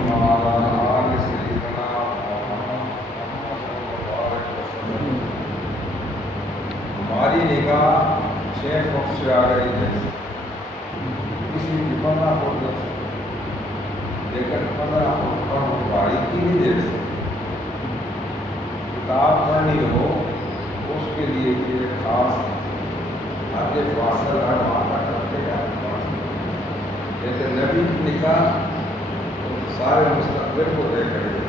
وعلى آل سيدنا محمد وبارك وسلم۔ ہماری نگاہ شیخ وقت سے آ گئی ہے، کسی کی 15 فٹ لگ سکتی، لیکن 15 فٹ پر وہ باریکی نہیں دیکھ سکتی۔ کتاب پڑھنی ہو اس کے لیے یہ خاص آگے فاصل ہر مانا کرتے ہیں، لیکن نبی کی نگاہ سارے مستقبل کو دیکھ رہے ہیں۔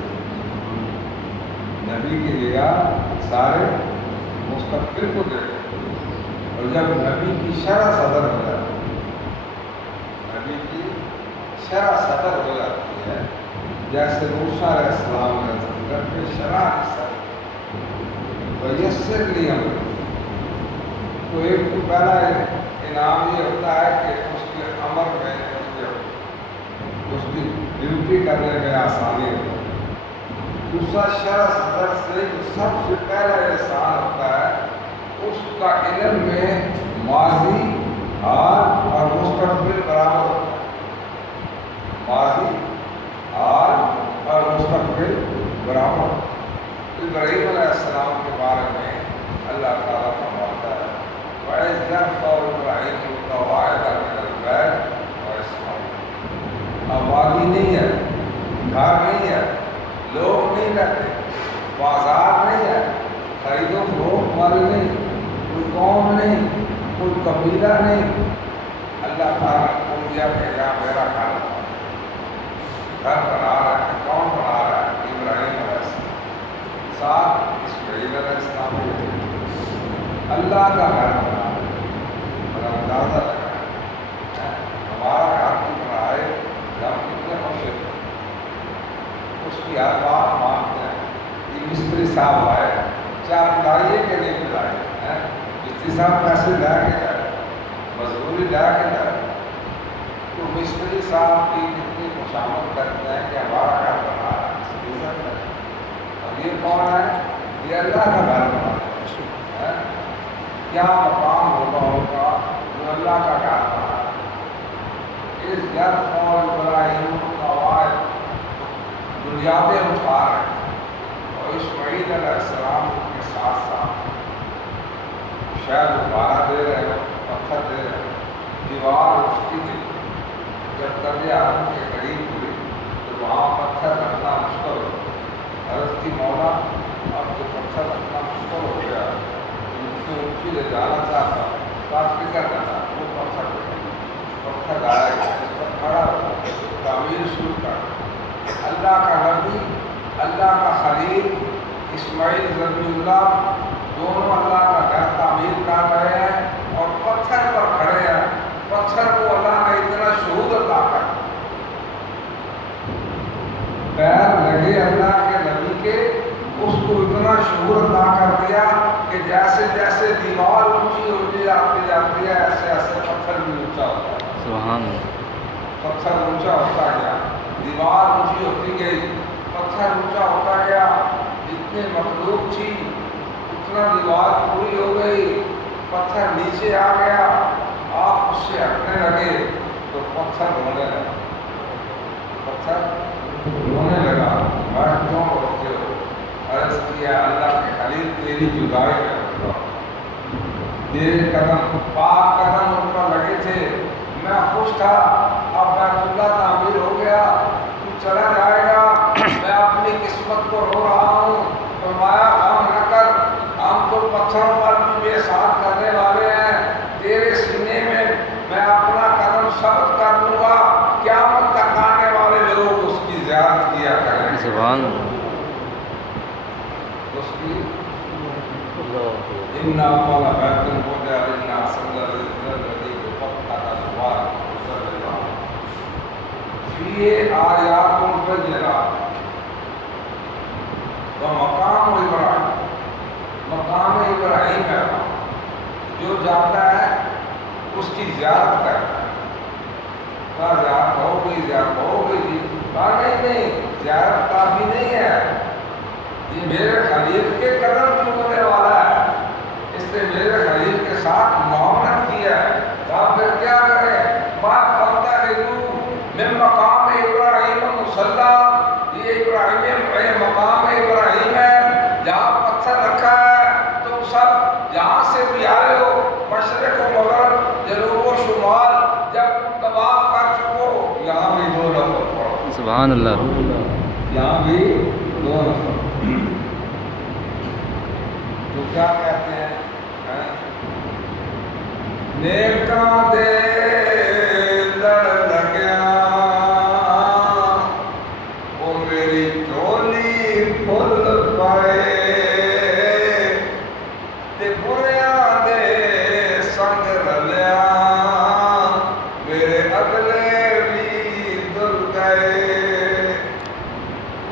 نبی کی نگاہ سارے مستقبل کو دیکھ رہے ہیں، اور جب نبی کی شرح صدر ہو جاتی ہے، نبی کی شرح صدر ہو جاتی ہے، جیسے موسیٰ علیہ السلام نے ذکر کے شرح صدر ویسر لی امر، تو ایک تو پہلا انعام یہ ہوتا ہے کہ اس کے امر میں اس کی ڈیوٹی کرنے میں آسانی ہوتی ہے۔ دوسرا شرح صدر سے جو سب سے پہلا احسان ہوتا ہے، اس کا علم میں ماضی، حال اور مستقبل برابر ہوتا ہے۔ ماضی، حال اور مستقبل برابر۔ ابراہیم علیہ السلام کے بارے میں اللہ تعالیٰ فرماتا ہے وَإِذْ يَرْفَعُ إِبْرَاهِيمُ الْقَوَاعِدَ مِنَ الْبَيْتِ وَإِسْمَاعِيلُ۔ آبادی نہیں ہے، گھر نہیں ہے، لوگ نہیں رہتے، بازار نہیں ہے، خرید و فروخت والے نہیں، کوئی قوم نہیں، کوئی قبیلہ نہیں۔ اللہ تعالیٰ کو دیا کہ یا میرا گھر بنا رہا ہے۔ کون بنا رہا ہے؟ ابراہیم علیہ السلام، ساتھ اسماعیل علیہ السلام کے اللہ کا گھر بنا ہے۔ بڑا اندازہ لگا ہے ہمارا گھر کی بنائے ہم کتنے خوش ہیں، اس کی ہر بات مانتے ہیں۔ یہ مستری صاحب آئے، چار بلائیے کہ نہیں بلائے، مستری صاحب پیسے لے کے جائے، مزدوری لے کے جائے، تو مستری صاحب کی کتنی خوشامد کرتے ہیں کہ ہمارا گھر بنا رہا ہے۔ اور یہ کون ہے؟ یہ اللہ کا گھر بنا رہا ہے۔ کیا مقام ہوگا جو اللہ کا گھر بنا رہا ہے۔ اس گھر اور ابراہیم القواعد بنیادیں اٹھا رہے ہیں، اور اسماعیل علیہ السلام کے ساتھ ساتھ شاید دوبارہ دے رہے ہو، پتھر دے رہے ہو، دیوار اس کی تھی۔ جب قبر آدم کے قریب ہوئی تو وہاں پتھر رکھنا مشکل ہو گیا۔ حضرت کی مولا اب جو پتھر رکھنا مشکل ہو گیا، ان سے اونچی لے جانا چاہتا، بات فکر کرنا، وہ پتھر آیا گیا، اس پر کھڑا ہوا، تعمیر شروع کر۔ اللہ کا نبی، اللہ کا خلیل اسماعیل ذبیح اللہ دونوں اللہ کا گھر تعمیر کر رہے ہیں اور پتھر پر کھڑے ہیں۔ پتھر کو اللہ نے اتنا شہود عطا کر، پیر لگے اللہ کے نبی کے، اس کو اتنا شہور عطا کر دیا کہ جیسے جیسے دیوار اونچی ہوتی جاتی ہے، ایسے ایسے پتھر بھی اونچا ہوتا ہے۔ سبحان اللہ۔ پتھر اونچا ہوتا گیا، دیوار اونچی ہوتی گئی، پتھر اونچا ہوتا گیا، جتنے مخلوق تھی اتنا دیوار پوری ہو گئی، پتھر نیچے آ گیا، آپ اس سے ہٹنے لگے تو پتھر رونے لگا، پتھر رونے لگا۔ میں کیوں روتے ہو؟ عرض کیا اللہ کے خلیل تیری جدائی میں روتا ہوں، تیرے قدم پاک قدم ان پر لگے تھے، میں خوش تھا، اب بیت اللہ تعمیر ہو گیا، تو چلا جائے گا، میں اپنی قسمت کو رو رہا ہوں۔ فرمایا غم نہ کر، ہم تو پتھروں پر بھی بے ساتھ کرنے والے ہیں، تیرے سینے میں میں اپنا قدم ثبت کر دوں گا، قیامت تک آنے والے لوگ اس کی زیارت کیا کریں۔ سبحان اللہ۔ اس کی ان اول بیت وضع للناس الذي ببطن الابواب فيه آیات بینات ومقام ابراہیم، مقام ابراہیم ہے، جو جاتا ہے اس کی زیارت کرتا ہے۔ کہا زیارت ہو گئی، زیارت ہو گئی، کہا نہیں، زیارت کافی نہیں ہے، یہ میرے خلیل کے قدم چومنے والا ہے، اس نے میرے خلیل کے ساتھ معاونت کی ہے، تو آپ پھر کیا کریں؟ بات فَاتَّخِذُوا مِن مَّقَامِ إِبْرَاهِيمَ مُصَلًّى سبحان اللہ. یہاں بھی 2 نفر. تو کیا کہتے ہیں نیکاں دے لڑ لگیا وہ میری چولی پھل پائے تے بریاں دے سنگ رلیا میرے اگلے بھی دل گئے.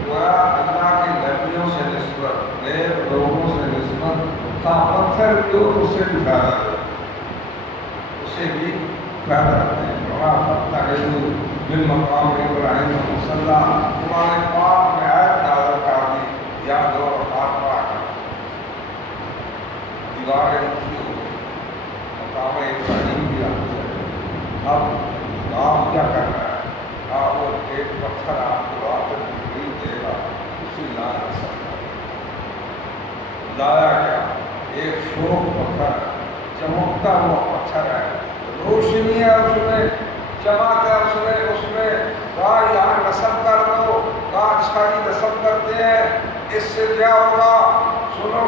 اللہ کی نبیوں سے نسبت نیک لوگوں سے نسبت پتھر کیوں اسے بھی فائدہ اسے بھی فائدہ رکھتے ہیں. بن مقام ابراہیم مصلی قرآن پاک میں آیت نازل کر دی یا 2 رکعت پڑھا کر دیواریں اونچی ہو گئی. مقام ابراہیم بھی آتی ہے. اب کام کیا کرنا ہے؟ وہ ایک پتھر آپ کو واپس نہیں دے گا اسی لا نہیں سکتا. لایا کیا؟ ایک شوخ پتھر چمکتا ہوا پتھر ہے, روشنی ہے اس میں, چمک ہے اس میں. کہا یہاں نصب کر دو. کہا اچھا جی نصب کرتے ہیں. اس سے کیا ہوگا؟ سنو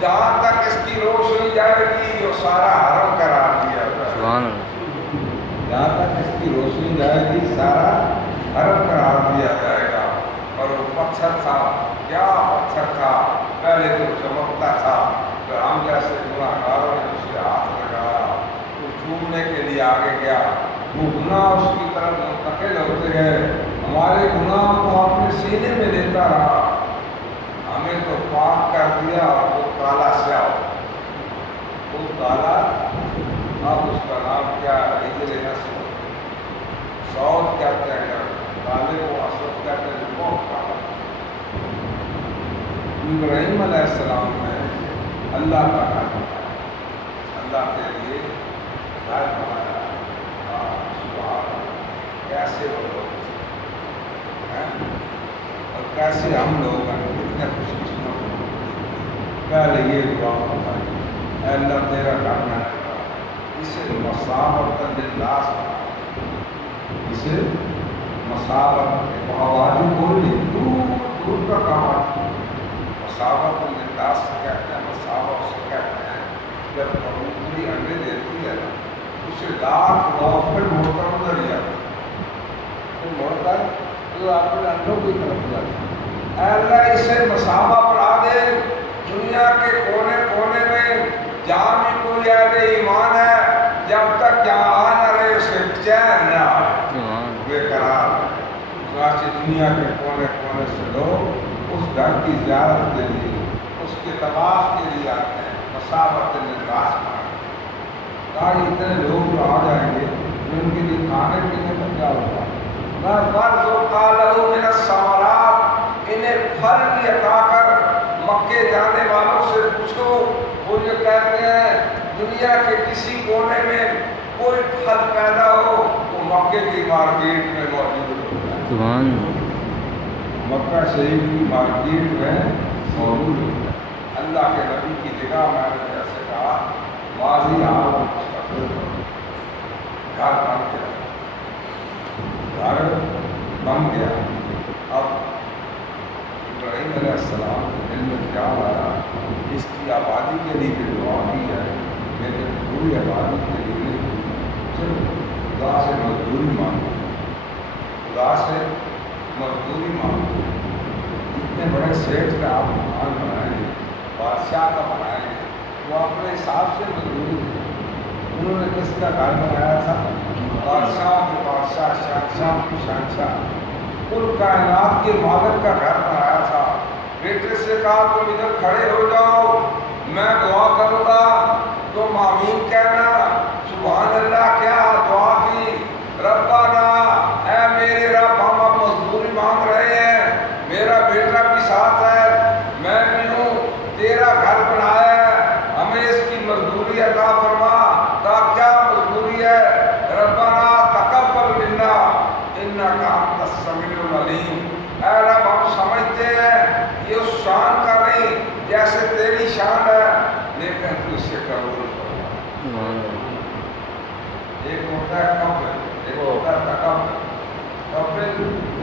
جہاں تک اس کی روشنی جائے گی وہ سارا حرم قرار دیا جائے گا. جہاں تک اس کی روشنی جائے گی سارا حرم قرار دیا جائے گا. اور وہ پتھر تھا, کیا پتھر تھا؟ پہلے تو چمکتا تھا, پھر ہم جیسے گناہگاروں نے اس سے ہاتھ لگایا, وہ چومنے کے لیے آگے گیا, وہ گناہ اس کی طرف منتقل ہوتے گئے. ہمارے گناہ کو اپنے سینے میں لیتا رہا, ہمیں تو پاک کر دیا. اور وہ کالا سیاہ, وہ کالا, اب اس کا نام کیا ہے؟ ہجر نسل, سعود کہتے ہیں, کالے کو اسود کہتے ہیں, بہت کالا. ابراہیم علیہ السلام نے اللہ کا گھر بنایا, اللہ کے لیے گھر بنایا. کیسے وہ لوگ ہیں اور کیسے ہم لوگ ہیں, کتنے خوش قسمت ہیں. پہلے یہ دعا فرمائی, اے اللہ تیرا گھر میں نے بنایا, اسے مسابت للناس بنا, اسے مسابت آوازی بولی دور دور تک آواز. مسابت للناس سے کہتے ہیں, مسابت سے کہتے ہیں جب کبوتری انڈے دیتی ہے نا اسے لاکھ لوگ پھر موڑ کر ادھر ہی جاتا, پھر موڑ کر تو اپنے انڈوں کی طرف جاتا. اے اللہ اسے مسابہ بنا دے دنیا کے کونے کونے میں, جہاں بھی کوئی اہل ایمان ہے جب تک یہاں آ نہ رہے اسے چین نہ آئے, بے قرار. دنیا کے کونے کونے سے لوگ اس گھر کی زیارت کے لیے, اس کے طواف کے لیے آتے ہیں. مسابت للناس بنا. کہا اتنے لوگ جو آ جائیں گے ان کے لیے کھانے پینے کا کیا ہوگا؟ من الثمرات, انہیں پھل بھی عطا کر. مکے جانے والوں سے پوچھو, وہ یہ کہتے ہیں دنیا کے کسی کونے میں کوئی پھل پیدا ہو وہ مکے کی مارکیٹ میں موجود ہوتا ہے. مکہ شریف کی مارکیٹ میں موجود ہوتا ہے. اللہ کے نبی کی نگاہ میں نے جیسے کہا ماضی حال مستقبل گھر بن گیا, گھر بن گیا. اب ابراہیم علیہ السلام کے دل میں خیال آیا اس کی آبادی کے لیے بھی دعا کی جائے, لیکن پوری آبادی کے لیے صرف خدا سے مزدوری مانگو, خدا سے مزدوری مانگو. اتنے بڑے سیٹ کا آپ مکان بنائیں گے, بادشاہ کا بنائیں گے, وہ اپنے حساب سے مزدوری دیں. انہوں نے کس کا گھر بنایا تھا؟ بادشاہ کے بادشاہ, شہنشاہ کی شہنشاہ, کل کائنات کے مالک کا گھر بنایا تھا. بیٹے سے کہا تم ادھر کھڑے ہو جاؤ, میں دعا کروں گا, تم آمین کہنا. سبحان اللہ, کیا دعا کی, ربنا, اے میرے رب ہم اب مزدوری مانگ رہے ہیں, میرا بیٹا بھی ساتھ ہے, میں بھی ہوں, تیرا گھر بنایا ہے, ہمیں اس کی مزدوری عطا فرما. کہا کیا مزدوری ہے؟ ربنا تقبل منا انک انت السمیع العلیم. اے رب ہم سمجھتے ہیں یہ اس شان کا نہیں جیسے تیری شان ہے, لیکن تو اس سے قبول فرما. ایک ہوتا ہے قبل, ایک ہوتا ہے تقبل. قبل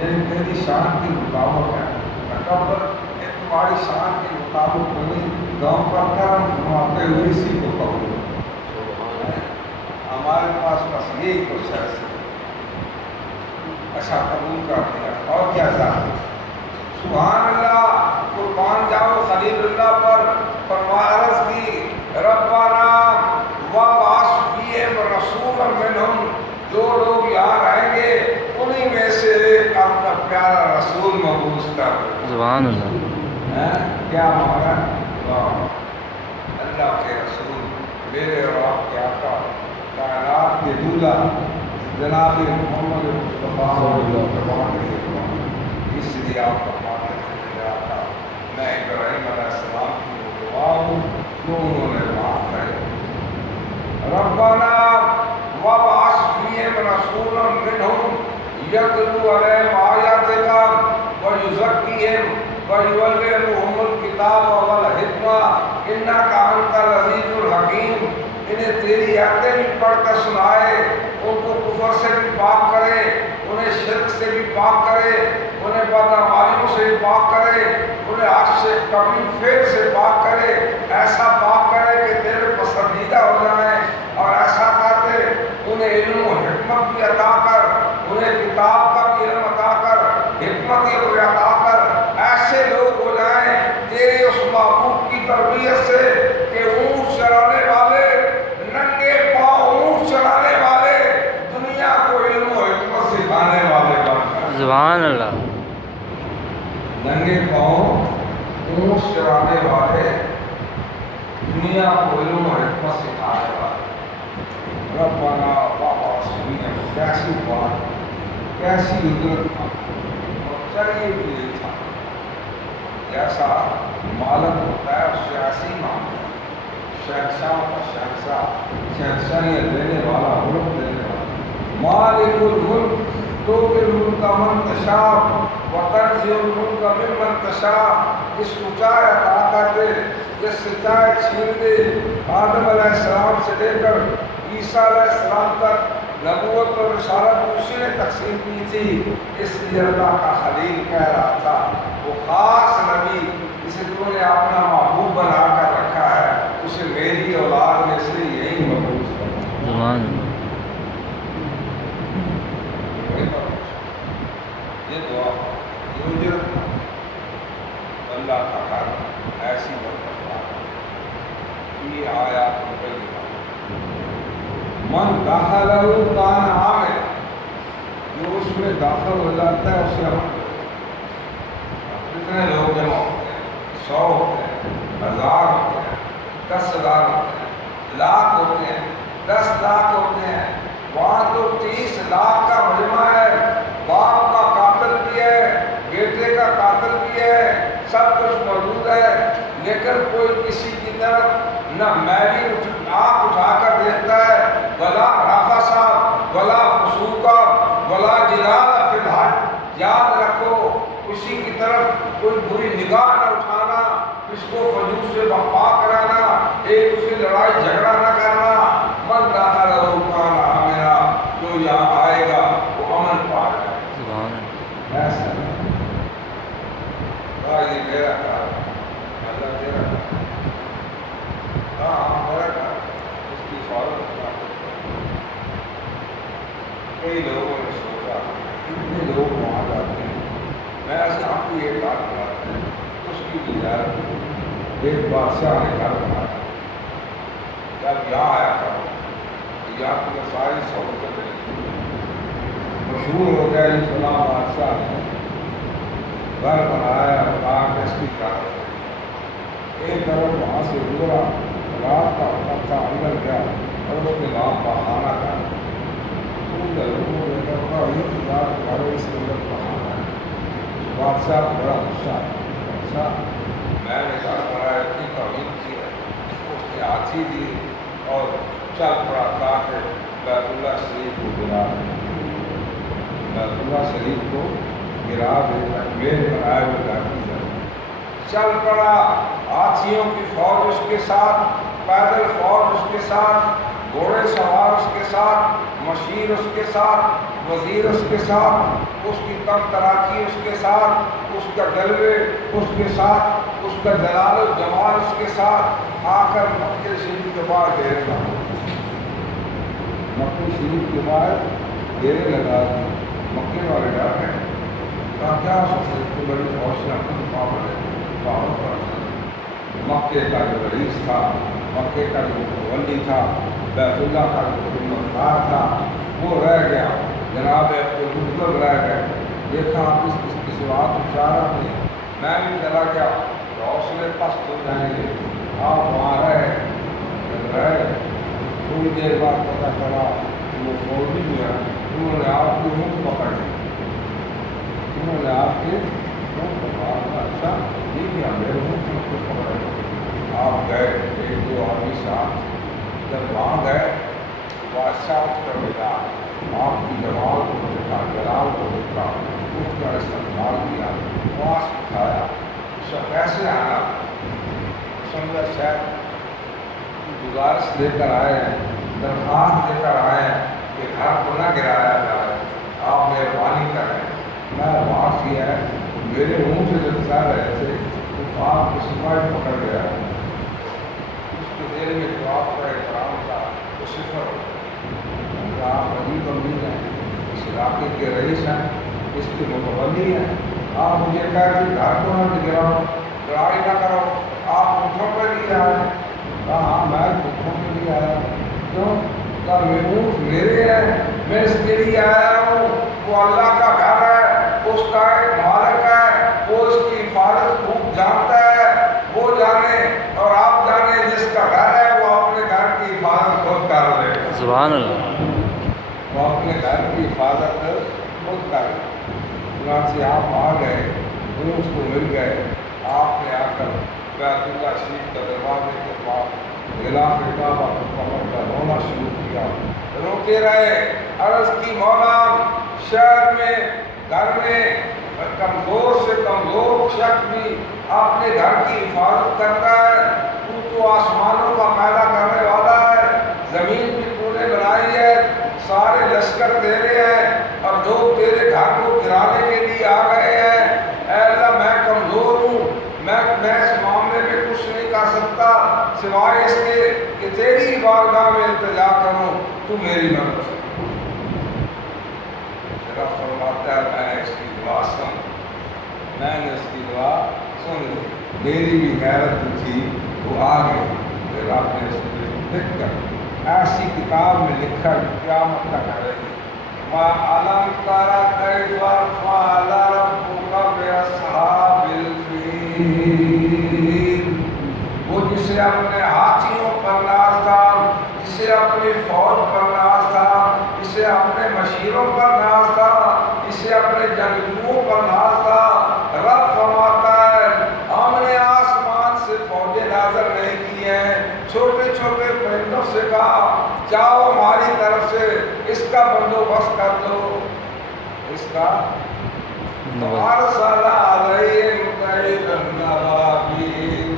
یہ میری شان کے مطابق ہے، تکبر یہ تمہاری شان کے مطابق نہیں، گاؤں کا کرم فرماتے ہوئے اسی کو قبول کرو۔ ہمارے پاس بس یہی کچھ ہے، اچھا قبول کر دیا اور کیا چاہتے؟ سبحان اللہ، قربان جاؤ خلیل اللہ پر، فرمایا عرض کی ربنا وابعث فیہم رسولا منہم، جو لوگ یہاں رہیں گے انہی میں سے اپنا پیارا رسول مبعوث کر۔ سبحان اللہ، کیا مانا؟ اللہ کے رسول، میرے اور آپ کے آقا، کائنات کے دولہ جناب محمد مصطفیٰ صلی اللہ علیہ وسلم، اس لیے آپ کا مانا ہے آقا، میں ابراہیم علیہ السلام کی دعا ہوں جو انہوں نے بات ہے۔ ربنا وابعث فیہم رسولا منہم یتلو علیہم آیاتک ویزکیہم ویعلمہم الکتاب والحکمہ انک انت العزیز الحکیم، انہیں تیری آیتیں بھی پڑھ کر سنائے، ان کو کفر سے بھی پاک کرے، انہیں شرک سے بھی پاک کرے، انہیں بدعمالیوں سے بھی پاک کرے، انہیں عجز سے کبھی فعل سے پاک کرے، ایسا پاک کرے کہ تیرے پسندیدہ ہو جائیں، اور ایسا کر دے انہیں علم و حکمت بھی عطا کر، انہیں کتاب کا بھی علم عطا کر، حکمت بھی عطا کر، ایسے لوگ ہو جائیں تیرے اس محبوب کی تربیت سے کہ اونٹ چلانے والے، ننگے پاؤں اونٹ چلانے والے، دنیا کو علم و حکمت سکھانے والے بن جائیں۔ سبحان اللہ، ننگے پاؤں اونٹ چلانے والے، دنیا کو علم و حکمت سکھانے والے۔ ربنا وابعث فیہم، کیسی بات، کیسی عزت، اور چاہیے بھی یہ تھا جیسا مالک ہوتا ہے اس سے ایسی مانگتا ہے، شہنشاہ کا شہنشاہ، شہنشاہیت دینے والا، ملک دینے والا، مالک الملک تؤتی الملک من تشاء وتنزع الملک ممن تشاء، جس کو چاہے عطا کر دے، جس سے چاہے چھین دے۔ آدم علیہ السلام سے لے کر عیسیٰ علیہ السلام تک نبوت اور رسالت اسی نے تقسیم کی تھی، اس لیے اللہ کا خلیل کہہ رہا تھا وہ خاص نبی جسے تم نے اپنا محبوب بنا کر رکھا ہے، اسے میری اولاد میں سے یہی مبعوث کرنا۔ سبحان اللہ، یہ دعا یہ اجرت اللہ کا گھر ایسی برکت، یہ آیات مبینہ، من دخلہ کان آمن، جو اس میں داخل ہو جاتا ہے اسے ہم کتنے لوگ جمع ہوتے ہیں، 100 ہوتے ہیں، 1000 ہوتے ہیں، 10,000 ہوتے ہیں، لاکھ ہوتے ہیں، 10 لاکھ ہوتے ہیں، وہاں تو 30 لاکھ کا مجمع ہے، باپ کا قاتل بھی ہے، بیٹے کا قاتل بھی ہے، سب کچھ موجود ہے، لیکن کوئی کسی کی طرف نہ میلی آنکھ اٹھا کر دیکھتا ہے، ولا رفثا ولا فسوقا ولا جدال فی الحج، یاد رکھو کسی کی طرف کوئی بری نگاہ نہ اٹھانا، اس کو فجور سے بپا کرانا، ایک دوسری لڑائی جھگڑا نہ کرنا۔ من دخلہ کان آمنا، جو یہاں آئے گا وہ امن پائے گا۔ سبحان اللہ، ایسا یہ میرا کار، اللہ تیرا کار، ہاں میرا کار، اس کی حفاظت کرنا۔ کئی لوگوں نے سوچا کتنے لوگ وہاں جاتے ہیں، میں ایسا آپ کو یہ بات بتاتا ہوں، اس کی وجہ ایک بادشاہ نے گھر بنایا، جب یہاں آیا تھا یہاں کی ساری سہولتیں مشہور ہو گیا، یہ فلاں بادشاہ نے گھر بنایا، بنا کے اس کی کار ایک طرف وہاں سے گزرا، رات کا وقت تھا، اندر گیا اور اس کے بعد بہانا کر لوگوں نے کہا یہ خدا کرو اس کے اندر بہانا ہے۔ بادشاہ بڑا غصہ ہے، بادشاہ میں نے گھر بنایا، اتنی توہین کی ہے، اس نے ہاتھی دی اور چل پڑا تاکہ بیت اللہ شریف کو گرا دے، بیت اللہ شریف کو گرا دے، میرے بنائے ہوئے گھر کی جگہ چل پڑا، ہاتھیوں کی فوج اس کے ساتھ، پیدل فوج اس کے ساتھ، گھوڑے سوار اس کے ساتھ، مشیر اس کے ساتھ، وزیر اس کے ساتھ، اس کی کم تراکی اس کے ساتھ، اس کا جلوے اس کے ساتھ، اس کا جلال و جمال اس کے ساتھ، آ کر مکے شریف کے باہر ڈیرے لگا، مکے شریف کے باہر ڈیرے لگا دی۔ مکے والے ڈر گئے، کہا کیا سوچتے اتنی بڑی فوج سے اپنے مقابلے پر مکے کا جو رئیس تھا، مکے کا جو متولی تھا، بیت اللہ کا جو خدمتگار تھا، وہ رہ گیا، جناب عبدالمطلب رہ گئے۔ دیکھا آپ اس کی سوات اشارہ نہیں، میں بھی چلا گیا، حوصلے پست ہو جائیں گے، آپ وہاں رہے، تھوڑی دیر بعد پتہ چلا کہ وہ فوجی جو ہے انہوں نے آپ کی منہ پکڑ لی، انہوں نے آپ کے منہ پکڑا، اچھا یہ کیا میرے منہ کو پکڑے۔ آپ گئے، ایک دو آدمی ساتھ، جب وہاں گئے بادشاہ کر ملا، آپ کی جمال کو دیکھا، جلال کو دیکھا، اٹھ کر استقبال کیا، پاس اٹھایا، کیسے آنا، سمجھا شاید گزارش لے کر آئے ہیں، درخواست لے کر آئے ہیں کہ گھر کو نہ گرایا جائے، آپ مہربانی کریں۔ میں بات یہ ہے میرے منہ سے جب کہہ رہے تھے تو آپ کے سپاہی پکڑ گیا، اس کے دیر میں جو آپ کا احترام تھا وہ صفر ہو گیا۔ آپ عجیب امیر ہیں، اس علاقے کے رئیس ہیں، اس کے متولی ہیں، آپ مجھے کہہ کہ گھر کو نہ گراؤ، لڑائی نہ کرو، آپ اونٹوں پہ لیے آئے۔ کہا ہاں میں اونٹوں پہ لیے آیا، کیوں؟ کہا اونٹ میرے ہیں، میں اس کے لیے آیا ہوں، وہ اللہ کا گھر ہے، اس کا ایک مالک ہے، وہ اس کی حفاظت خوب جانتا ہے، وہ جانے اور آپ جانے، جس کا گھر ہے وہ اپنے گھر کی حفاظت خود کر لے۔ سبحان اللہ۔ وہ اپنے گھر کی حفاظت خود کر لے۔ چنانچہ آپ آ گئے، اونٹ کو مل گئے، آپ نے آ کر بیت اللہ شریف کا دروازے کے پاس غلاف کعبہ کو پکڑ کر رونا شروع کیا، روتے رہے، عرض کی مولا شہر میں گھر میں کمزور سے کمزور شخص بھی اپنے گھر کی حفاظت کرتا ہے، تو آسمانوں کا پیدا کرنے والا ہے، زمین بھی تو نے بنائی ہے، سارے لشکر تیرے ہیں اور لوگ تیرے گھر کو گرانے کے لیے آ گئے ہیں، اے اللہ میں کمزور ہوں، میں اس معاملے میں کچھ نہیں کر سکتا سوائے اس کے کہ تیری بارگاہ میں التجا کروں، تو میری مدد کر۔ فرماتا ہے میں اس کی دعا سن، میں نے اس کی دعا سن لی، میری بھی غیرت تھی، وہ آ گئی، پھر آپ نے اس کو لکھ کر ایسی کتاب میں لکھا کہ قیامت تک رہے گی۔ ما علم ترى كيف فعل ربك بأصحاب الفیل، وہ جسے اپنے ہاتھیوں پر ناز تھا، جسے اپنی فوج پر ناز تھا، جسے اپنے مشیروں پر ناز تھا، جسے اپنے جنگجوؤں پر ناز تھا، رب فرماتا ہے ہم نے آسمان سے فوجیں نازل نہیں کی ہیں، چھوٹے چھوٹے پرندوں سے کہا جاؤ ہماری طرف سے اس کا بندوبست کر دو، اس کا ارسل علیہم طیرا ابابیل،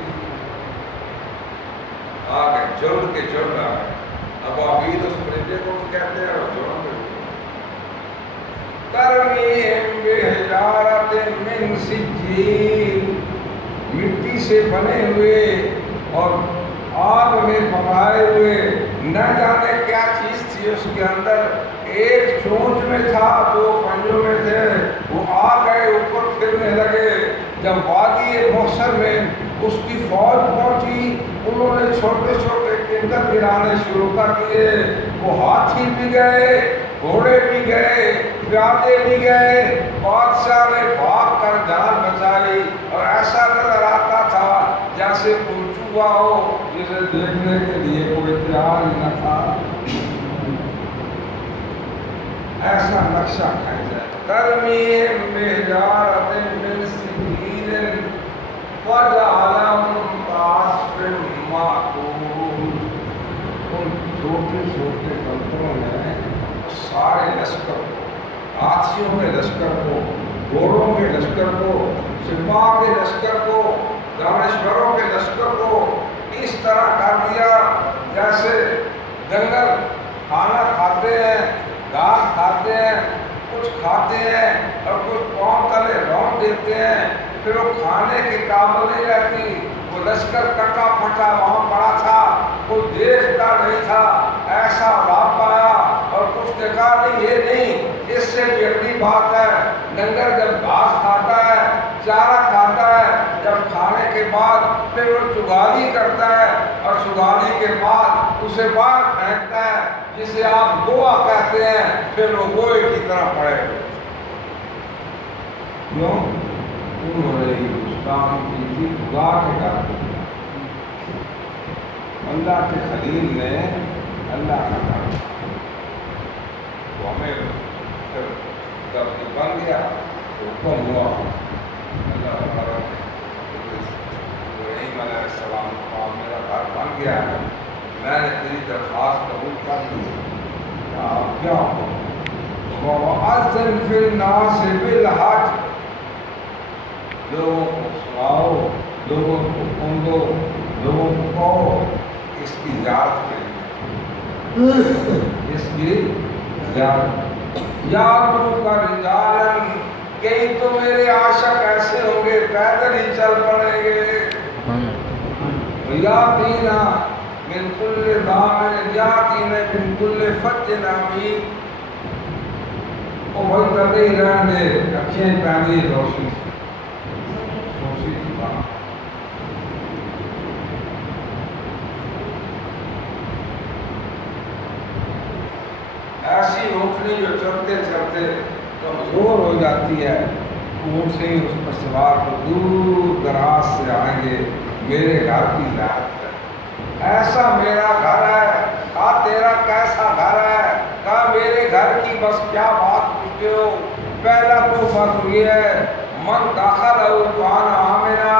آگے جڑ کے جڑ رہا ہے، ابابیل اس پرندے کو کہتے ہیں اور جڑ کے ترمیم بحجارۃ من سجیل، مٹی سے بنے ہوئے اور آگ میں پکائے ہوئے، نہ جانے کیا چیز تھی اس کے اندر، ایک چونچ میں تھا، دو پنجوں میں تھے، وہ آ گئے اوپر پھرنے لگے۔ جب وادی محشر میں اس کی فوج پہنچی، انہوں نے چھوٹے چھوٹے کنکر گرانے شروع کر دیے، وہ ہاتھی بھی گئے، گھوڑے بھی گئے، پیادے بھی گئے، بادشاہ نے بھاگ کر جان بچائی، اور ایسا نظر آتا تھا جیسے کوئی چوہا ہو جسے دیکھنے کے لیے کوئی تیار ہی نہ تھا، ایسا نقشہ کھینچا۔ ترمیم بحجارۃ من سجیل فجعلہم کعصف مأکول، ان چھوٹے چھوٹے کنکروں نے سارے لشکر کو، ہاتھیوں کے لشکر کو، گھوڑوں کے لشکر کو، سپاہ کے لشکر کو، دانشوروں کے لشکر کو اس طرح کر دیا جیسے جنگل کھانا کھاتے ہیں گھاس کھاتے ہیں، کچھ کھاتے ہیں اور کچھ پاؤں تلے رون دیتے ہیں، پھر وہ کھانے کے قابل نہیں رہتی۔ وہ لشکر کٹا پھٹا وہاں پڑا تھا، کوئی دیکھتا نہیں تھا، ایسا عذاب آیا اور کچھ نے کہا نہیں یہ نہیں، اس سے بھی اگلی بات ہے۔ ڈنگر جب گھاس کھاتا ہے، چارہ کھاتا ہے، جب کھانے کے بعد پھر وہ چگالی کرتا ہے اور چگالی کے بعد اسے باہر پھینکتا ہے، جسے آپ گوہ کہتے ہیں، پھر وہ گوہے کی طرح پڑے ہوئے۔ کیوں؟ انہوں نے اس کام کی تھی خدا کے ڈر۔ اللہ کے خلیل نے اللہ کا ڈر، تو ہمیں پھر جب یہ بن گیا تو حکم ہوا اللہ تعالیٰ نے ابراہیم علیہ السلام کا میرا گھر بن گیا ہے، میں نے تیری درخواست قبول کر لی، آپ کیا ہو؟ وَأَذِّنْ فِي النَّاسِ بِالْحَجِّ، لوگوں کو سناؤ، لوگوں کو حکم دو، لوگوں کو کہو اس کی زیارت کریں، اس کی زیارت۔ یا تو کا رجالن، کئی تو میرے عاشق ایسے ہوں گے پیدل ہی چل پڑیں گے، یاتینا من کل ضامن، یاتینا من کل فج عمیق، وہ بھائی تبھی رہنے دے، اکھیں پہنی روشنی کی بات۔ ایسی اونٹنی جو چلتے چلتے کمزور ہو جاتی ہے، اونٹ سے ہی اس پر سوار کو دور دراز سے آئیں گے میرے گھر کی زیارت کریں۔ ایسا میرا گھر ہے، کہا تیرا کیسا گھر ہے؟ کہا میرے گھر کی بس کیا بات پوچھتے ہو، پہلا تحفہ تو یہ ہے من داخل کان آمنا،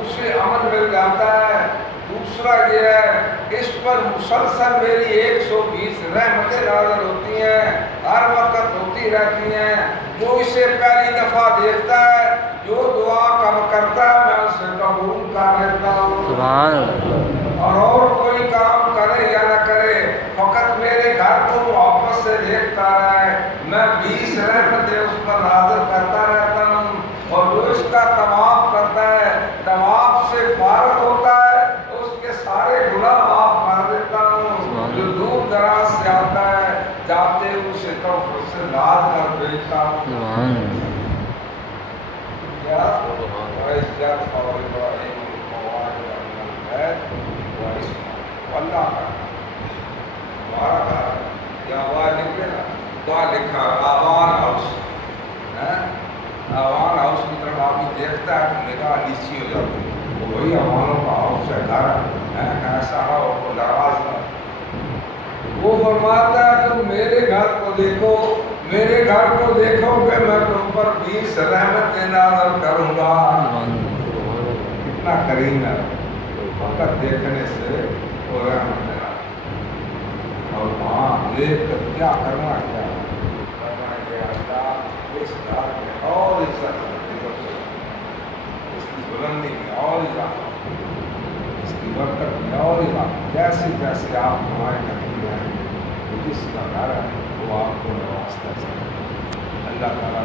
اسے امن مل جاتا ہے۔ دوسرا یہ ہے اس پر مسلسل میری 120 رحمتیں نازل ہوتی ہیں، ہر وقت ہوتی رہتی ہیں۔ جو اسے پہلی دفعہ دیکھتا ہے، جو دعا کرتا ہے میں اسے قبول کر لیتا ہوں، سبحان اللہ۔ اور کوئی کام کرے یا نہ کرے فقط میرے گھر کو محبت سے دیکھتا رہے، میں 20 رحمتیں اس پر نازل کرتا رہتا ہوں۔ اور جو اس کا طواف کرتا ہے، طواف سے فارغ ہوتا ہے، اس کے سارے گناہ معاف کر دیتا ہوں۔ جو دور دراز سے آتا ہے، جاتے اسے طرف سے لاد کر بھیجتا ہوں۔ کیا اللہ کا ہمارا گھر یا آواز نکلے نا، وہاں لکھا آوان ہاؤس، آوان ہاؤس کی طرف آدمی دیکھتا ہے تو نگاہ نیچی ہو جاتی ہے، تو وہی آوانوں کا ہاؤس ہے، گھر ہے، ایسا ہو کو ناراض نہ۔ وہ فرماتا ہے تم میرے گھر کو دیکھو، میرے گھر کو دیکھو کہ میں تم پر 20 رحمتیں نازل کروں گا۔ کتنا کریم ہے، فقط دیکھنے سے وہ رحمت ہے، اور وہاں دیکھ کر کیا کرنا کیا اللہ اس گھر میں اور عزت، اس کی بلندی میں اور اضافہ، اس کی برکت میں اور اضافہ، جیسے جیسے آپ دعائیں کرتے ہیں جس کا گھر ہے وہ آپ کو نوازتا ہے۔ اللہ تعالیٰ